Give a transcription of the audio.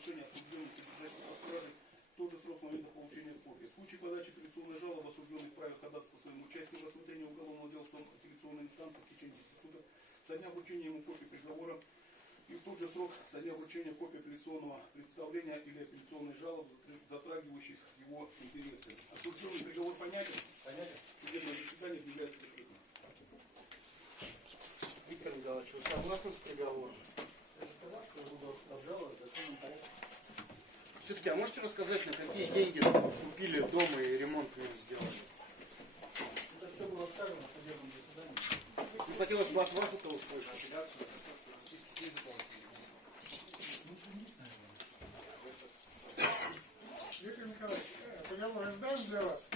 соглашения осужденных и держащих под стражей в тот же срок с момента получения копии. В случае подачи апелляционной жалобы осужденный вправе ходатайство своим участием в рассмотрении уголовного дела в том апелляционной инстанции в течение 10 суток со дня вручения ему копии приговора и в тот же срок со дня вручения копии апелляционного представления или апелляционной жалобы, затрагивающих его интересы. Осужденный приговор понятен? Понятен. Судебное заседание объявляется закрытым. Виктор Николаевич, вы согласны с приговором? Все-таки, а можете рассказать, на какие деньги купили дом и ремонт в нем сделали? Это все было сказано в судебном заседании. Ну, хотелось бы от вас это услышать. Апелляцию на расписке здесь заполнить. Виктор Николаевич, приговор ожидаем для вас?